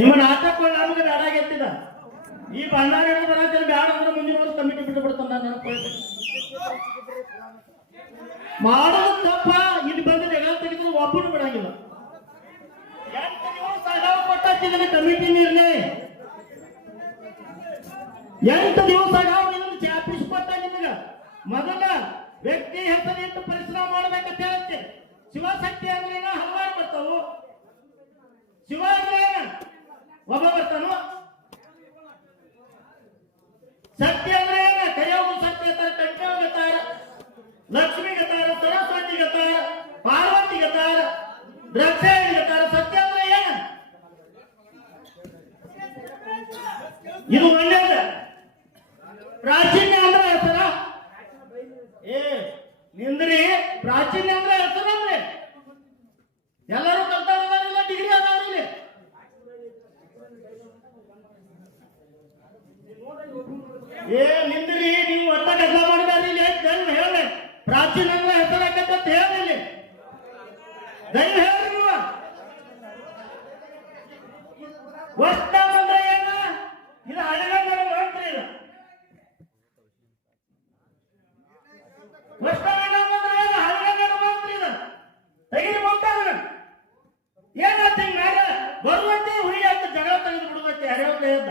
ನಿಮ್ಮ ನಾಟಕಗಳು ನಮಗೆ ಬೇಡಾಗೆತ್ತಿದ ಈ ಬಣ್ಣಾರ ಬರಾಜಲ್ಲಿ ಬೇಡ ಅಂದ್ರೆ ಮುಂದಿನ ವರ್ಷ ಕಮಿಟಿ ಬಿಟ್ಟು ಬಿಡ್ತಾನ ನಾನು ಮಾಡೋದು ತಪ್ಪ. ಇಲ್ಲಿ ಬಂದು ಜಗಳ ತೆಗೆದ್ರೆ ಒಬ್ಬನು ಬಿಡಂಗಿಲ್ಲ. 8 ದಿವಸ ಅಗಾವ ಕೊಟ್ಟಿದ್ದಾನೆ ಕಮಿಟಿ ನಿರ್ಣಯ. 8 ದಿವಸ ಅಗಾವ ಇದನ್ನು ಚಾಪಿಸ್ ಕೊಟ್ಟ ನಿಮಗ. ಮೊದಲ ವ್ಯಕ್ತಿ ಹೆಸರಿಟ್ಟು ಪರಿಶ್ರಮ ಮಾಡ್ಬೇಕಂತ ಹೇಳುತ್ತೆ. ಶಿವಶಕ್ತಿ ಅಂದ್ರೆ ಹಲವಾರು ಬರ್ತಾವು. ಶಿವ ಅಂದ್ರೆ ಒಬ್ಬ ಬರ್ತಾನು. ಸತ್ಯ ಅಂದ್ರೆ ಕೈಯೋಗು ಸತ್ಯ ಗತಾರ, ಕಂಠೋಗ ಗತಾರ, ಲಕ್ಷ್ಮಿ ಗತಾರ, ಸರಸ್ವತಿ ಗತಾರ, ಪಾರ್ವತಿ ಗತಾರ, ದ್ರಕ್ಷಾಯಣಿ ಗತಾರ. ಸತ್ಯ ಅಂದ್ರೆ ಏನ? ಇದು ಒಳ್ಳೇದ. ಪ್ರಾಚೀನ್ಯ ಅಂದ್ರೆ ಹೆಸರ ನಿಂದ್ರಿ. ಪ್ರಾಚೀನ್ಯ ಅಂದ್ರೆ ಹೆಸರ ಅಂದ್ರೆ ಎಲ್ಲರೂ ಕಲ್ತಾರಲ್ಲ, ಡಿಗ್ರಿ ಅದಾವ್ರಲ್ಲಿ. ನಿಂದ್ರಿ, ನೀವು ಒಟ್ಟ ಕೆಲಸ ಮಾಡಿದಾರಿ ಹೇಳಿ. ಪ್ರಾಚೀನ ಅಂದ್ರೆ ಹೆಸರಾಕತ್ತ ಹೇಳಿ, ದಯವು ಹೇಳ್ರಿ ನೀವು. ಒಟ್ಟ ಅಂದ್ರೆ ಏನ? ಇದು ಹಳೆಗಂಡ ಮಾಡ್ರಿ. ಇದು ಒಟ್ಟ ಅಂದ್ರೆ ಏನು? ಹಳೆಗಂಡ ಮಾಡ್ರಿ. ಇದು ತೆಗಿರಿ ಹೋಗ್ತಾರ. ಏನಾಯ್ತು ಹಿಂಗ ಮ್ಯಾಗ ಬರುವಂತೆ ಹುಡುಗಿ ಜಗಳ ತೆಗೆದು ಬಿಡುವಂತೆ ಹರಿಯೋದ್ಲ ಎದ್ದ.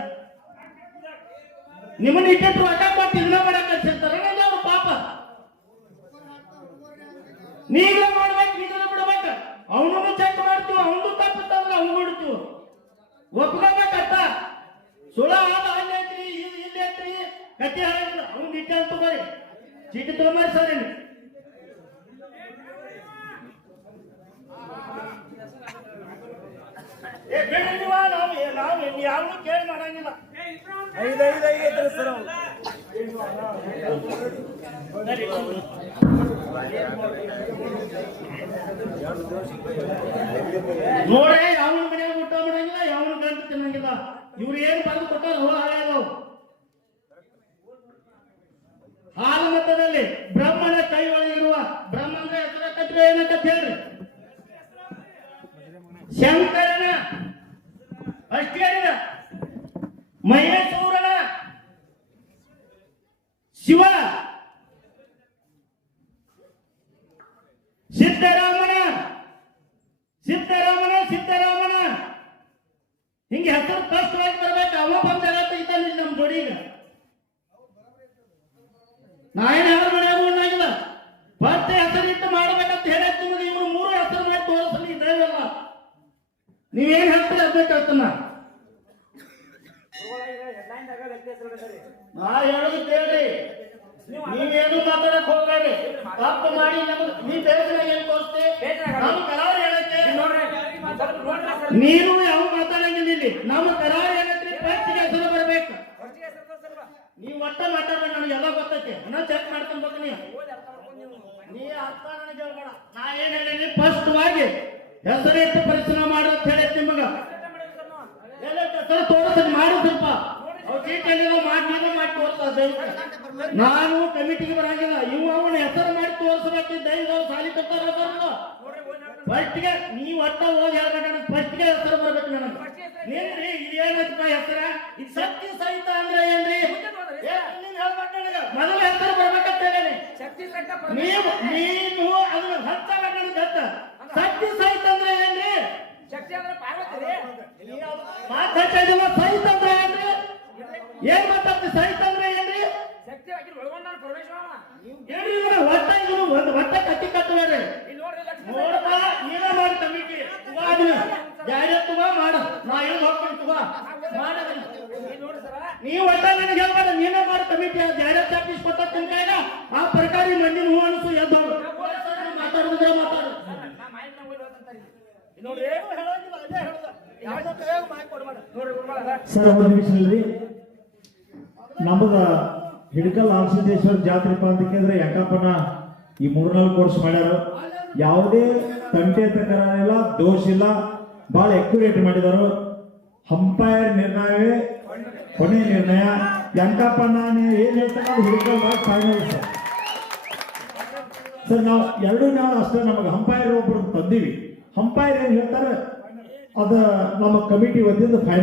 ನಿಮ್ಮನ್ನ ಇಟ್ಟಿಟ್ಟು ರೊಕ್ಕ ಕೊಟ್ಟು ಇದನ್ನ ಮಾಡಕ್ ಕಳ್ಸಿರ್ತಾರ ಅವ್ರು ಪಾಪ. ನೀವೇ ಮಾಡ್ಬೇಕು, ನೀವೇ ಬಿಡ್ಬೇಕ. ಅವನನ್ನು ಚೆಕ್ ಮಾಡ್ತೀವಿ. ಅವನು ತಪ್ಪತ್ತಂದ್ರೆ ಅವ್ನು ಬಿಡ್ತೀವಿ. ಒಪ್ಕೋಬೇಕತ್ತ. ಸುಳ ಆದ ಅಲ್ಲಿ ಐತ್ರಿ, ಇಲ್ಲಿ ಐತ್ರಿ, ಕಟ್ಟಿ ಹಾಕಿಲ್ಲ. ಅವ್ನು ಇಟ್ಟ ಅಂತ ಬರೀ ಚೀಟಿ ತಗೊಂಬರಿ ಸರ್. ನಾವು ಯಾವನು ಕೇಳಿ ಮಾಡಂಗಿಲ್ಲ. 5 ಐತ್ರಿ ಸರ್. ನೋಡ್ರಿ, ಯಾವನ ಮನೆಯಾಗ ಊಟ ಮಾಡಂಗಿಲ್ಲ, ಯಾವನ ಗಂಟು ತಿನ್ನಂಗಿಲ್ಲ. ಇವ್ರು ಏನ್ ಬರೆದು ಕೊಟ್ಟಾರ ಹೋ ಹಾಳಾದವು. ಹಾಲು ಮತದಲ್ಲಿ ಬ್ರಹ್ಮನ ಕೈ ಒಳಗಿರುವ ಬ್ರಹ್ಮ ಅಂದ್ರೆ ಹೆಸರ ಕಟ್ರೆ ಏನಂತ ಹೇಳ್ರಿ. ಶಂಕರನ ಅಷ್ಟೇರಿದ, ಮಹೇಶ್ವರನ, ಶಿವ, ಸಿದ್ದರಾಮನ, ಹಿಂಗೆ ಹೆಸರು ಸ್ಪಷ್ಟವಾಗಿ ಬರ್ಬೇಕು. ಅವ ಬಂದ ತೆಗಿತಾನೆ ನಮ್ಮ ಜೋಡಿಗ. ನಾ ಏನ್ ಯಾರ ಮನೆಯಾಗೂ ಉಣ್ಣಾಗಿಲ್ಲ. ಮತ್ತೆ ಹೆಸರಿಟ್ಟು ಮಾಡ್ಬೇಕಂತ ಹೇಳಕ್ ನಿಮಗೆ ಇವ್ರು 3 ಹೆಸರು ಮಾಡಿ ತೋರಿಸಲಿ. ಇದೇವಲ್ಲ ನೀವೇನ್ ಹೇಳ್ತೀರಿ ಅದೇ ಕೇಳ್ತಾನ. ನಾ ಹೇಳೋದು ಕೇಳ್ರಿ. ನೀವೇನು ಮಾತಾಡಕ್ ಹೋಗ್ಬೇಡಿ. ತಪ್ಪು ಮಾಡಿ ನಮಗೆ ನೀ ಬೇರೆ ಏನ್ ತೋರಿಸ್ತೆ ನಮ್ಮ ಕರಾರು ಹೇಳಕ್ಕೆ. ನೀನು ಯಾವ ಮಾತಾಡಂಗಿಲ್ಲ ಇಲ್ಲಿ. ನಮ್ಮ ಕರಾರು ಹೇಳಕ್ಕೆ ಫಸ್ಟಿಗೆ ಹೆಸರು ಬರ್ಬೇಕು. ನೀವು ಒಟ್ಟ ಮಾತಾಡ್ಬೇಡ. ನನಗೆಲ್ಲ ಗೊತ್ತೈತೆ. ಚೆಕ್ ಮಾಡ್ಕೊಬೇಕು. ನೀ ಅರ್ಥ ನನಗೆ ಹೇಳ್ಬೇಡ. ನಾ ಏನ್ ಹೇಳೀನಿ ಫಸ್ಟ್ವಾಗಿ ಹೆಸರಿಟ್ಟು ಪರಿಶ್ರಮ ಮಾಡು ಅಂತ ಹೇಳೈತಿ ನಿಮಗ. ಹೆಸರು ತೋರಿಸ್ ಮಾಡು. ಸ್ವಲ್ಪ ಅವ್ ಚೀಟಿಯಲ್ಲಿ ಮಾಡಿ ತೋರಿಸ್ತಾ. ನಾನು ಕಮಿಟಿಗೆ ಬರಂಗಿಲ್ಲ. ಇವು ಅವನ ಹೆಸರು ಮಾಡಿ ತೋರಿಸ್ಬೇಕು. ದೈವ ಸಾಲಿ ಕಟ್ಟಾರ ಫಸ್ಟ್ಗೆ ನೀವು ಒಟ್ಟ ಹೋಗಿ ಹೇಳ್ಬೇಕ. ಫಸ್ಟ್ಗೆ ಹೆಸರು ಬರ್ಬೇಕು ನನಗೆ. ಏನ್ರಿ ಇದೇನಪ್ಪ ಹೆಸರ? ಇದು ಶಕ್ತಿ ಸಹಿತ ಅಂದ್ರೆ ಏನ್ರಿ? ಮೊದಲ ಹೆಸರು ಬರ್ಬೇಕಂತ ಹೇಳಿ ನೀನು ಅದನ್ನ ಹತ್ತ ಶಕ್ತಿ ಸಹಿತ ಅಂದ್ರೆ ಏನ್ರಿ? ಮಾತಾಡ್ತಿಲ್ಲ. ಸಹಿತ ಅಂದ್ರೆ ಏನ್ರಿ? ಏನ್ ಮಾತಾಡ್ತಿ? ಸಹಿತ ಅಂದ್ರೆ ಏನ್ರಿ? ಒಟ್ಟ ಕಟ್ಟಿ ಕಟ್ಟಬೇಡ್ರಿ. ನೋಡ್ಬಾ, ನೀನ ಮಾಡಿ ಕಮಿಟಿ ಜಾಹೀರಾತು ಮಾಡ. ನಾ ಏನು ಹೋಗ್ತೀನಿ ಮಾಡ. ನೀವು ಒಟ್ಟ ನನಗೆ ಹೇಳ್ಬೇಡ. ನೀನೇ ಮಾಡಿ ಕಮಿಟಿ ಜಾಹೀರಾತು ಆಫೀಸ್ ಕೊಟ್ಟ ತನಕ ಆ ಸರ್ಕಾರಿ ಮಂದಿನ ಹೂ ಅನಿಸು ಎದ್ದು ಮಾತಾಡಿದ್ರೆ ಮಾತಾಡು. ಸರ್, ಒಂದು ನಿಮಿಷದಲ್ಲಿ ನಮ್ಮದ ಹಿಡಕಲ್ ಆರ್ಸಿದ್ದೇಶ್ವರ ಜಾತ್ರೆ ಅಂತಂದ್ರೆ ಯಂಕಪ್ಪನ ಈ 3-4 ಕೋರ್ಸ್ ಮಾಡ್ಯಾರ. ಯಾವುದೇ ತಂಟೆ ತಕರಾರಿಲ್ಲ, ದೋಷ ಇಲ್ಲ. ಬಹಳ ಅಕ್ಯುರೇಟ್ ಮಾಡಿದಾರು. ಅಂಪೈರ್ ನಿರ್ಣಯವೇ ಕೊನೆ ನಿರ್ಣಯ. ಯಂಕಪ್ಪನ ಏನ್ ಹೇಳ್ತಾರೆ ಹಿಡಕಲ್ ಫೈನಲ್ ಸರ್. ನಾವು ಅಷ್ಟೇ ನಮಗೆ ಅಂಪೈರ್ ಒಬ್ಬರು ತಂದೀವಿ. ಅಂಪೈರ್ ಏನ್ ಹೇಳ್ತಾರೆ ಅದ ನಮ್ಮ ಕಮಿಟಿ ವತಿಯಿಂದ